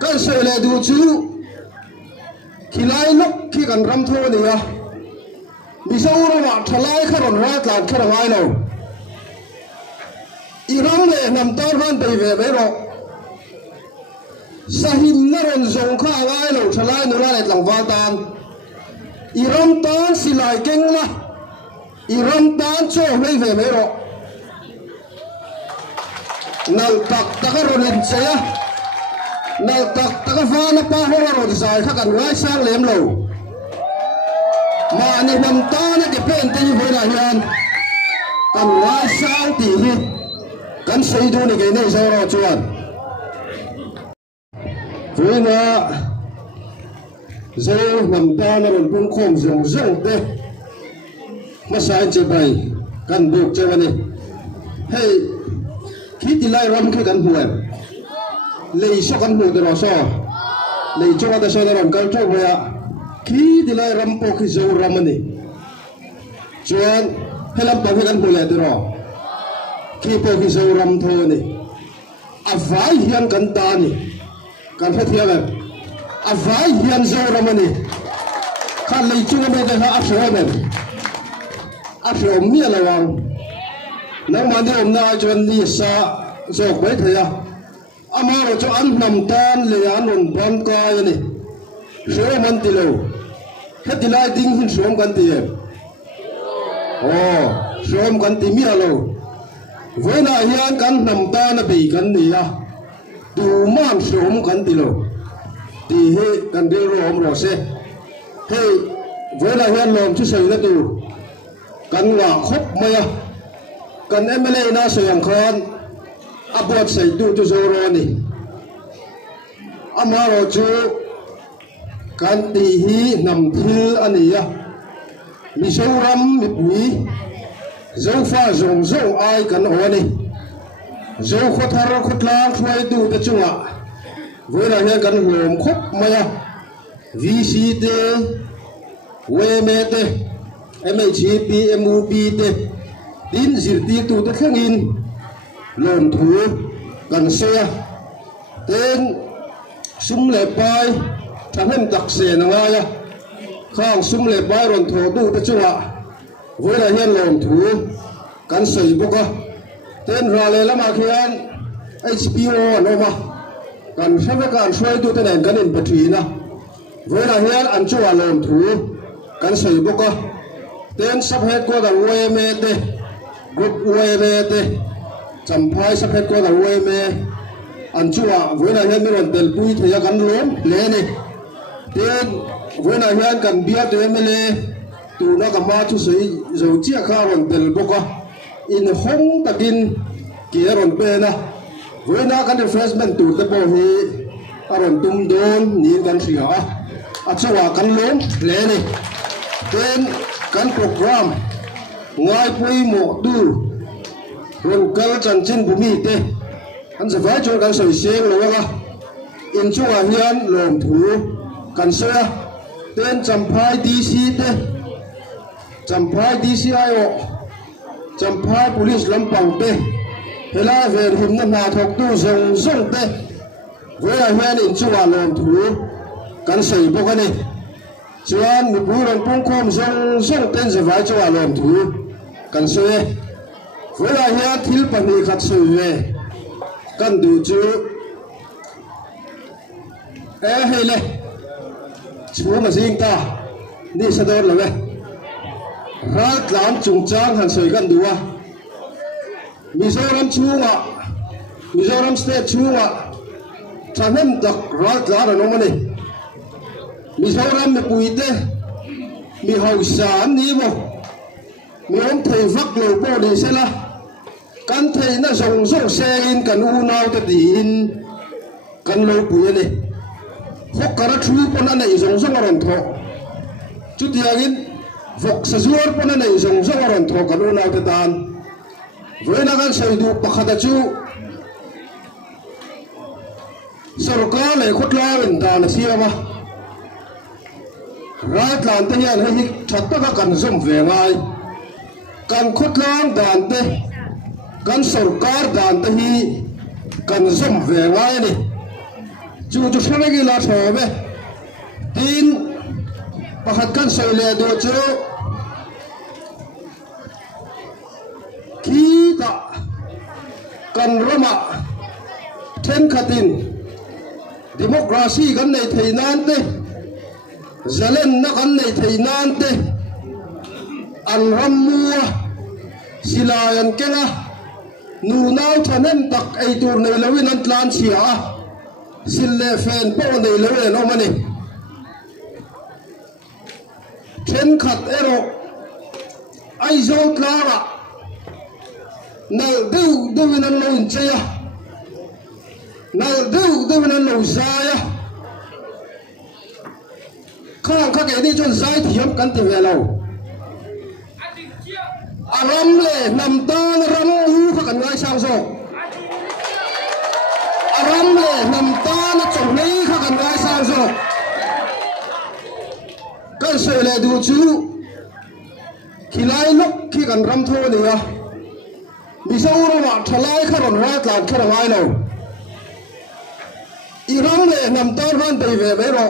kan se le du chu khilai lok khi kan ram tho ni a mi so ro ma thalai kharon wa tlan khara ngai lo i ram le nam tar van dei ve ve ro sahim na ron zong kha ngai lo thalai nu la le tlang wa tan i ram tan silai keng la i ram tan cho ve ve ve ro nal tak takaronin saya nal tak takafana pa horaro sai khakan ngai sang lem lo mà ni nam ta na ke pen te voi na hian kan ngai sang ti hi kan sei du ni ke nei zo ro chuan voi na zo nam ta na ron pung khom zong zong te ma sai che bai kan buk che ni hey khi ti lai ram khi kan huan lei so kan hu de ro so lei cho da so da ram kal tho ya khi ti lai ram po khi zo ram ani chuan helam po kan hu le de ro khi po khi zo ram tho ni a vai hian kan ta ni kan pha thia ga a vai hian zo ram ani khan lei chu me da ha a so me a so mi la wang nang ma de om na chuan ni sa zok bai thaya ama ro cho an nam tan le an on bam ka ni so man ti lo he ti lai ding hin som kan ti som kan ti mi alo voi na hian kan nam ta na bi kan ni a tu man som kan ti lo ti he kan de ro om ro se he voi na hian lom chu sei na tu kan wa khop maya kan MLA na soyang khan abuat sai du tu zoro ni amaro chu kan ti hi nam thil ania mizoram mipui zo fa zong zong ai kan oni zo khothar khotlang thwai du ta chunga voila he kan lom khop maya VC te weme te MHP MUB te tin zirti tu te khangin lom thu kan se ten sum le pai thamen tak se na nga ya khang sum le pai ron tho tu te chuwa voi la hian lom thu kan sei boka ten ra le lama khian HPO no ma kan sabe kan swai tu te nen kan in patri na voi la hian an chuwa lom thu kan sei boka ten sab het ko da we me te group ueme te champhai sa phet ko da ueme an chuwa voina hian mi ron tel pui theya kan lom le ni ten voina hian kan bia te mele tu na ka ma chu sei zo chia kha ron tel boka in hong takin ke ron pe na voina kan refreshment tu te bo hi aron tum don ni kan ria a chuwa kan lom le ni ten kan program ngai pui mo du ron kal chan chin bumi te an se vai chon kan soi seng lo ga in chuwa hian lom thu kan se ten champhai DC te champhai DCIO champhai police lampang te hela ver hum na thok tu zong zong te voi hian in chuwa lom thu kan sei bokani chuan mi buron pung khom zong zong ten se vai chuwa lom thu kan se voi la hian thil pani khat se ve kan du chu hele chu ma jing ta ni sa dor la ve rat lam chung chang han soi kan duwa Mizoram chunga Mizoram state chunga thanem dak rat la no mani Mizoram me puite mi hausa ni mo mi om thei vak lo bo ni sela kan thei na zong zong se in kan u nau te din kan lo pu ni hokara thu pon ana i zong zong ron tho chu tiangin vok sa zuar pon ana i zong zong ron tho kan u nau te dan voi na kan sei du pakhata chu sarkar le khotla rin da na siama rat lan te hian hi that pa kan zom ve ngai kan khotlang dan te kan sarkar dan te hi kan zom ve ngai ni chu thang cái là thở về tin pakhat kan soi le do chu khi ta kan rama then khatin democracy kan nei thei nan te zalen na kan nei thei nan te an ram mua silayan kenga nu nau thanem tak ei tur nei lawin an tlan chia sille fen po nei lawe no mani then khat ero ai zo klara nal deu in an lo in cheya nal deu in an lo zaya khang kha ke ni chon zai thiam kan ti ve lo aram le nam tan ram u kha kan ngai sang zo aram le nam tan chong nei kha kan ngai sang zo kan se le du chu khilai lok khi kan ram tho ni ya mi sau ro ma thalai kha ron wa tlan kha rai lo i ram le nam tan han dei ve ve ro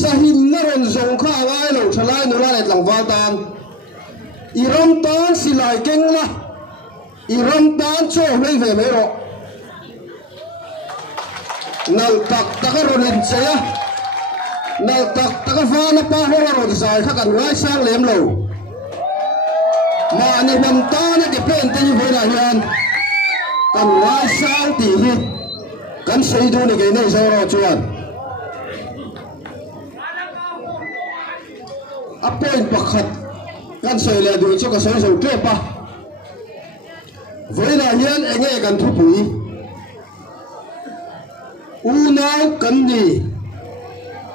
sahim na ron zong kha ngai lo thalai nu la le tlang wa tan i ram tan silai keng la i ram tan cho nei ve ve ro nal tak tak ron in cheya nal tak tak fa na pa ho ron sai kha kan ngai sang lem lo mà anh nằm ta nó cái bên tay như vậy là hiền cần lái sang thì hi cần xây đô này cái này sao rồi chuan áp bên bậc khật cần xây là đủ cho cái xây dầu kép pa với là hiền anh nghe cần thu bụi u nào cần gì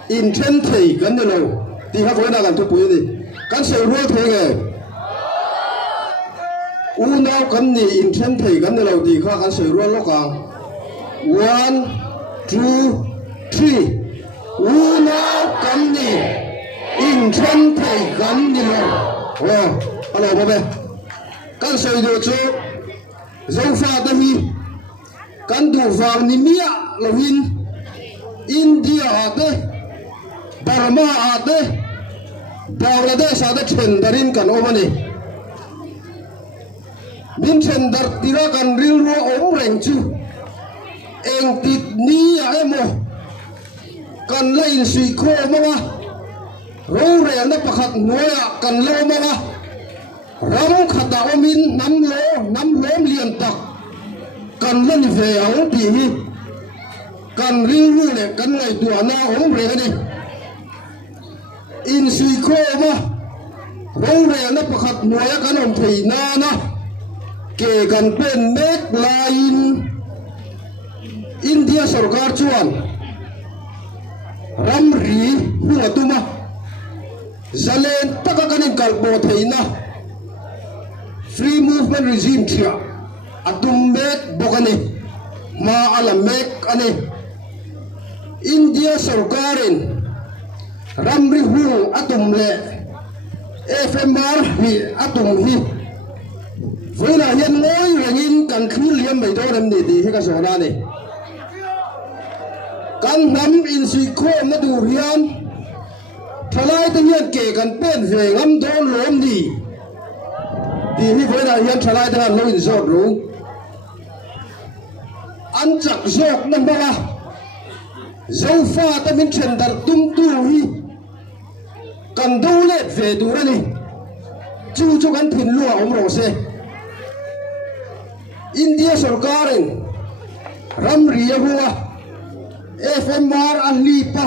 in trên thì cần gì đâu thì các với là cần thu bụi gì cần xây ruột thế kìa u nào cần gì in trên thì cần gì đâu thì các cần xây ruột lúc nào 1, 2, 3 u nào cần gì in trên thì cần gì đâu alo bố bê cần xây được chứ dâu pha ta hi cần đủ vàng ni mía là hin India ate Burma ate Bangladesh ate chendarin kan omani min chendar tira kan rilro om reng chu eng tit ni a emo kan lain sui kho manga ro re na pakhat noya kan lo manga ram khata omin nam lom lian tak kan lan ve ang ti hi kan rilru le kan ngai tua na om re ni in sui kho ma ro re na pakhat noya kan om thei na na ke kan pen mek lain India sarkar chuan ramri huatuma zalen taka kanin kalbo theina free movement regime thia atum mek bokani ma ala mek ane India sarkarin ramri hu atum le FMR hi atum hi với là hiện ngôi rèn cần khứ liêm bảy đô làm để thì cái số này cần nắm in suy khô nó đủ hiền thay lại tự nhiên kể cần bên về ngắm đôn lốm đi thì với là hiện thay lại tự nhiên lôi giọt luôn ăn chặt giọt năm ba dâu pha ta mình chuyển đặt tung tu hi cần đâu lệ về đủ ra đi chú cho cần thìn lúa ông rổ xe India sarkarin ramriya huwa FMR alipa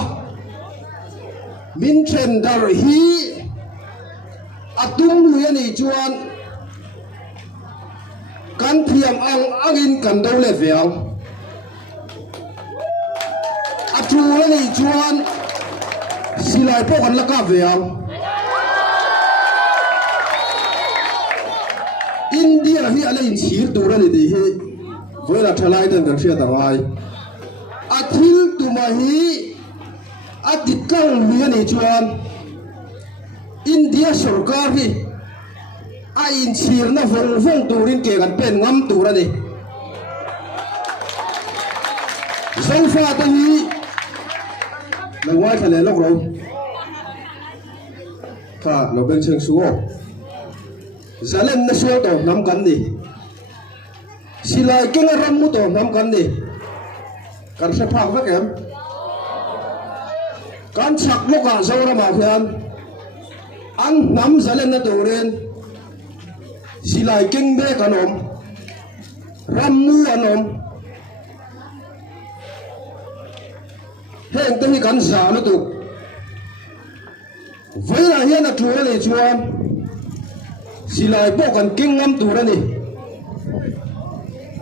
min tender hi atum luyani chuan kan thiam angin kan dau le veang atu lani chuan silai po kan laka veang India hi alain sir dura ni di hi voila thalai dan kan ria tangai athil tumahi atikang mi ani chuan India sarkar hi a in sir na vong turin ke kan pen ngam tura ni dâu pha ta hi là ngoài thằng này lóc rồi thà nó bên chân xuống giờ lên nó xuống tổ nắm cắn đi xì lại cái nó răm mu tổ nắm cắn đi cần sẽ phang với em can chặt lúc cả dâu ra màu phiền ăn nắm giờ lên nó tổ lên xì lại kinh bê cả nôm răm mu ăn nôm hẹn tới cắn giả nó tục với là hiện là chúa này chúa xì lại bộ cần kinh ngâm tủ ra nè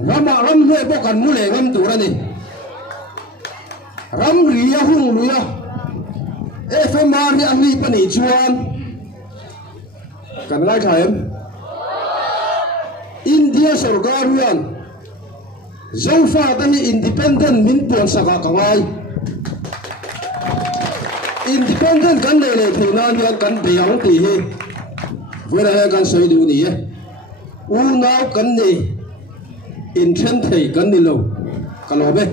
ram huệ bộ cần mu lệ ngâm tủ ra nè ram ria hung luya FMR anh đi bên này chúa cần lại thầy em India सरकार हुआ dâu pha ta hi independent min puan saka kangai independent kan le the na ni kan biang ti hi với lại kan soi du ni u nau kan ni in chen thei kan ni lo ka lo be